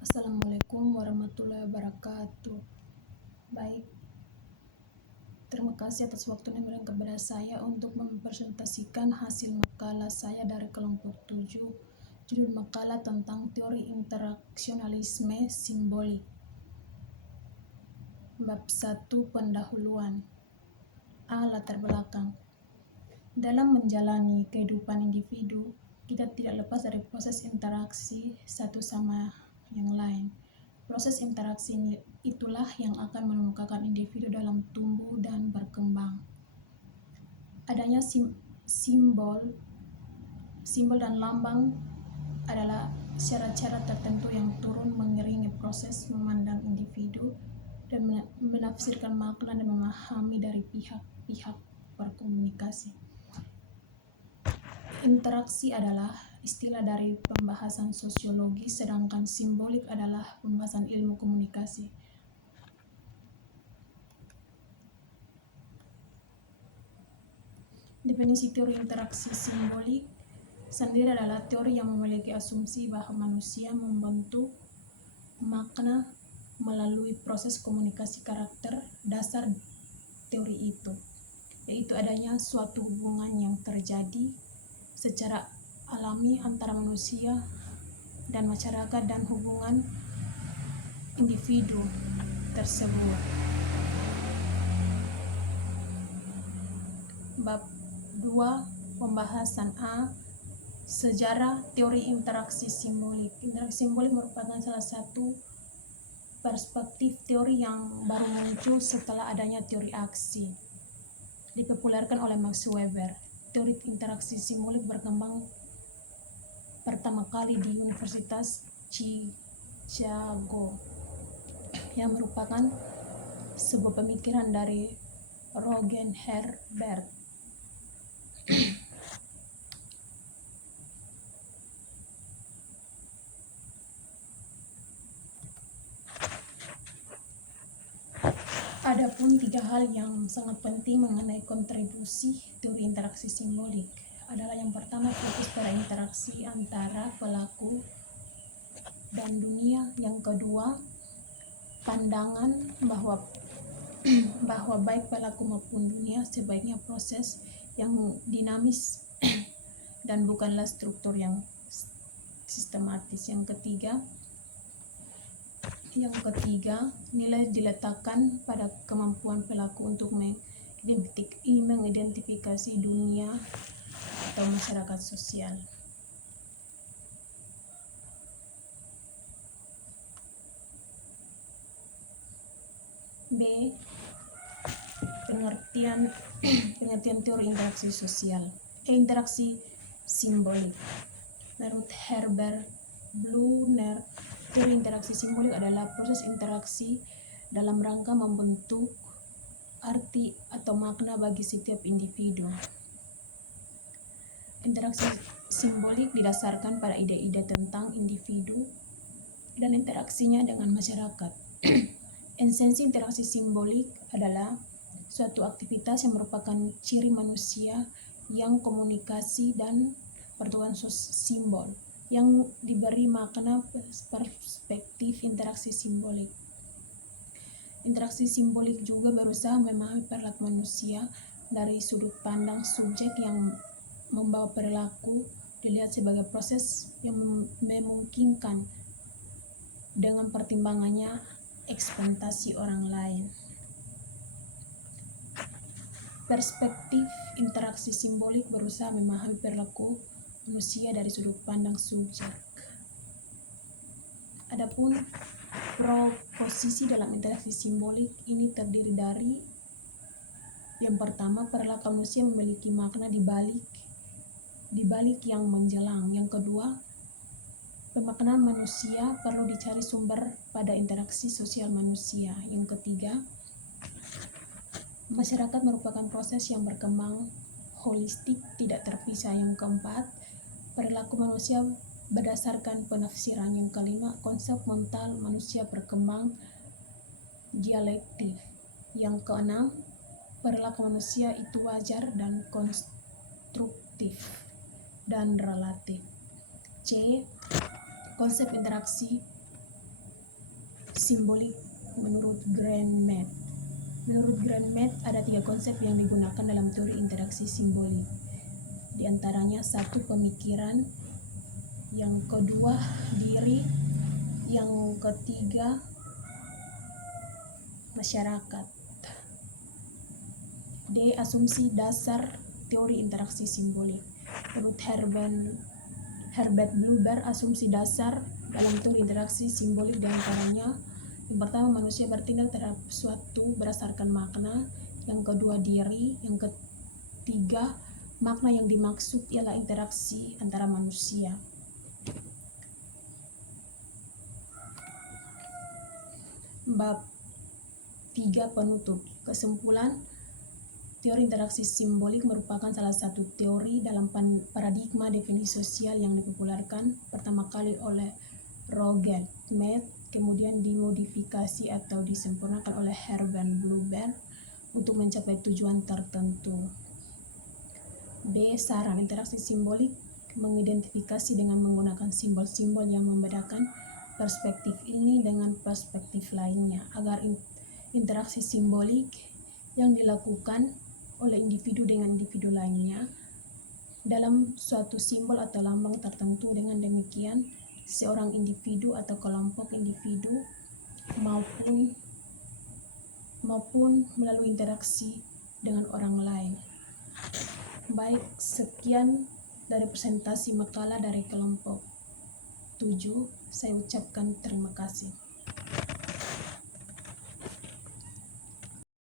Assalamualaikum warahmatullahi wabarakatuh. Baik, terima kasih atas waktu yang diberikan kepada saya untuk mempresentasikan hasil makalah saya dari kelompok 7. Judul makalah tentang teori interaksionalisme simbolik. Bab 1, pendahuluan. A. Latar belakang. Dalam menjalani kehidupan individu, kita tidak lepas dari proses interaksi satu sama yang lain. Proses interaksi itulah yang akan mengemukakan individu dalam tumbuh dan berkembang. Adanya simbol dan lambang adalah syarat-syarat tertentu yang turun mengiringi proses memandang individu dan menafsirkan makna dan memahami dari pihak-pihak berkomunikasi. Interaksi adalah istilah dari pembahasan sosiologi, sedangkan simbolik adalah pembahasan ilmu komunikasi. Definisi teori interaksi simbolik sendiri adalah teori yang memiliki asumsi bahwa manusia membentuk makna melalui proses komunikasi karakter. Dasar teori itu yaitu adanya suatu hubungan yang terjadi secara alami antara manusia dan masyarakat dan hubungan individu tersebut. Bab 2, pembahasan A. Sejarah teori interaksi simbolik. Interaksi simbolik merupakan salah satu perspektif teori yang baru muncul setelah adanya teori aksi, dipopulerkan oleh Max Weber. Teori interaksi simbolik berkembang pertama kali di Universitas Chicago, yang merupakan sebuah pemikiran dari Roger Herbert. Adapun 3 hal yang sangat penting mengenai kontribusi teori interaksi simbolik adalah yang pertama, fokus pada interaksi antara pelaku dan dunia. Yang kedua, pandangan bahwa baik pelaku maupun dunia sebaiknya proses yang dinamis dan bukanlah struktur yang sistematis. Yang ketiga, nilai diletakkan pada kemampuan pelaku untuk mengidentifikasi dunia atau masyarakat sosial. B. Pengertian teori interaksi sosial. Interaksi simbolik. Menurut Herbert Bluner, teori interaksi simbolik adalah proses interaksi dalam rangka membentuk arti atau makna bagi setiap individu. Interaksi simbolik didasarkan pada ide-ide tentang individu dan interaksinya dengan masyarakat. Esensi interaksi simbolik adalah suatu aktivitas yang merupakan ciri manusia yang komunikasi dan pertukaran simbol yang diberi makna perspektif interaksi simbolik. Interaksi simbolik juga berusaha memahami perilaku manusia dari sudut pandang subjek yang membawa perilaku dilihat sebagai proses yang memungkinkan dengan pertimbangannya ekspektasi orang lain. Perspektif interaksi simbolik berusaha memahami perilaku manusia dari sudut pandang subjek. Adapun proposisi dalam interaksi simbolik ini terdiri dari yang pertama, perilaku manusia memiliki makna di balik yang menjelang. Yang kedua, pemaknaan manusia perlu dicari sumber pada interaksi sosial manusia. Yang ketiga, masyarakat merupakan proses yang berkembang holistik, tidak terpisah. Yang keempat, perilaku manusia berdasarkan penafsiran. Yang kelima, konsep mental manusia berkembang dialektif. Yang keenam, perilaku manusia itu wajar dan konstruktif dan relatif. C. Konsep interaksi simbolik menurut Grandmet. Menurut Grandmet, ada 3 konsep yang digunakan dalam teori interaksi simbolik. Di antaranya 1, pemikiran, yang kedua diri, yang ketiga masyarakat. D. Asumsi dasar teori interaksi simbolik. Menurut Herbert Bluber, asumsi dasar dalam teori interaksi simbolik diantaranya: yang pertama, manusia bertindak terhadap suatu berdasarkan makna. Yang kedua, diri. Yang ketiga, makna yang dimaksud ialah interaksi antara manusia. Bab 3, penutup. Kesimpulan, teori interaksi simbolik merupakan salah satu teori dalam paradigma definisi sosial yang dipopulerkan pertama kali oleh Roger Schmidt, kemudian dimodifikasi atau disempurnakan oleh Herbert Bluber untuk mencapai tujuan tertentu. B. Saran, interaksi simbolik mengidentifikasi dengan menggunakan simbol-simbol yang membedakan perspektif ini dengan perspektif lainnya, agar interaksi simbolik yang dilakukan oleh individu dengan individu lainnya dalam suatu simbol atau lambang tertentu. Dengan demikian, seorang individu atau kelompok individu maupun melalui interaksi dengan orang lain. Baik, sekian dari presentasi makalah dari kelompok 7. Saya ucapkan terima kasih.